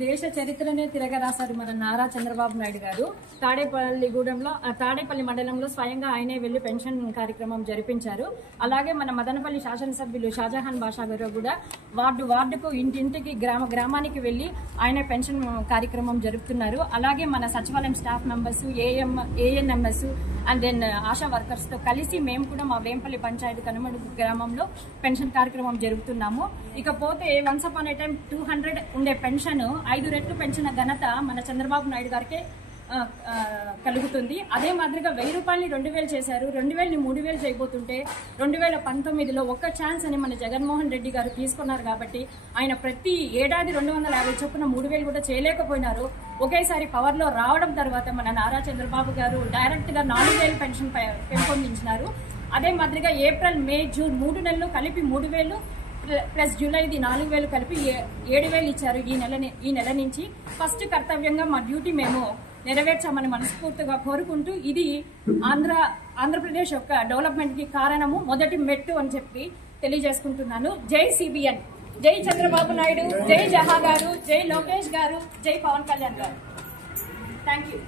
దేశ చరిత్రనే తిరగరాశారు మన నారా చంద్రబాబు నాయుడు గారు. తాడేపల్లి మండలంలో స్వయంగా ఆయనే వెళ్లి పెన్షన్ కార్యక్రమం జరిపించారు. అలాగే మన మదనపల్లి శాసనసభ్యులు షాజహాన్ బాషా గారు కూడా వార్డుకు ఇంటింటికి గ్రామానికి వెళ్లి ఆయన పెన్షన్ కార్యక్రమం జరుపుతున్నారు. అలాగే మన సచివాలయం staff members, ANMs and then ASHA workers తో కలిసి మేము కూడా మా వేంపల్లి పంచాయతీ కనుమడుగు గ్రామంలో పెన్షన్ కార్యక్రమం జరుపుతున్నాము. ఇకపోతే వన్స్ అపాన్ ఏ టైం 200 ఉండే పెన్షన్ 5 రెట్లు పెంచిన ఘనత మన చంద్రబాబు నాయుడు గారికే కలుగుతుంది. అదే మాదిరిగా 1000 రూపాయలని 2000 చేశారు. 2000ని 3000 చేయబోతుంటే 2019లో ఒక్క ఛాన్స్ అని మన జగన్మోహన్ రెడ్డి గారు తీసుకున్నారు. కాబట్టి ఆయన ప్రతి ఏడాది 250 చొప్పున 3000 కూడా చేయలేకపోయినారు. ఒకేసారి పవర్ లో రావడం తర్వాత మన నారా చంద్రబాబు గారు డైరెక్ట్ గా 4000 పెన్షన్ పెంపొందించినారు. అదే మాదిరిగా ఏప్రిల్, మే, జూన్ 3 నెలలు కలిపి 3000 ప్లస్ జూలైది 4000 కలిపి 7000 ఇచ్చారు. ఈ నెల నుంచి ఫస్ట్ కర్తవ్యంగా మా డ్యూటీ మేము నెరవేర్చామని మనస్ఫూర్తిగా కోరుకుంటూ, ఇది ఆంధ్రప్రదేశ్ యొక్క డెవలప్మెంట్ కి కారణము, మొదటి మెట్టు అని చెప్పి తెలియజేసుకుంటున్నాను. జై సిబిఎన్, జై చంద్రబాబు నాయుడు, జై జహా గారు, జై లోకేష్ గారు, జై పవన్ కళ్యాణ్ గారు. Thank you.